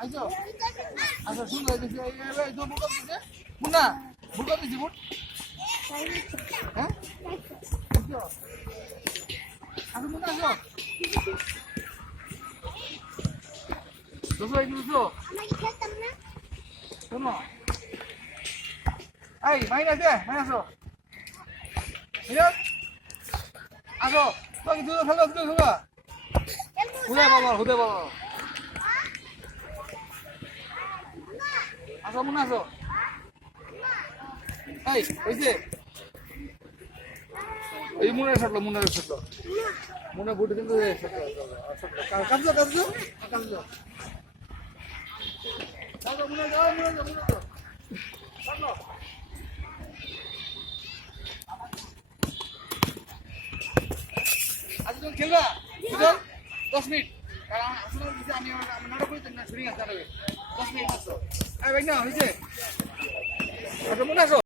আইছো আচ্ছা সুন্দর হয়েছে এই তো বুক দিছে মুন্না বুক দিছি বুট হ্যাঁ আইছো আসো মুন্না আসো দোসো দোসো শোনো এই মাইন আছে মাইন আসো আসো তোকে দুটো খেলো দুটো খেলো হুদে বাবা আসো মনে আসো এই ওই যে এই মনে ছাড়লো মনে বুট কিন্তু কাঁদছো মনে যাও আজ তুমি খেলবা 10 মিনিট কারণ আসলে আমি নাটক করি না শুটিং আছে 10 মিনিট মাত্র ভাই না হয়েছে মনে আসো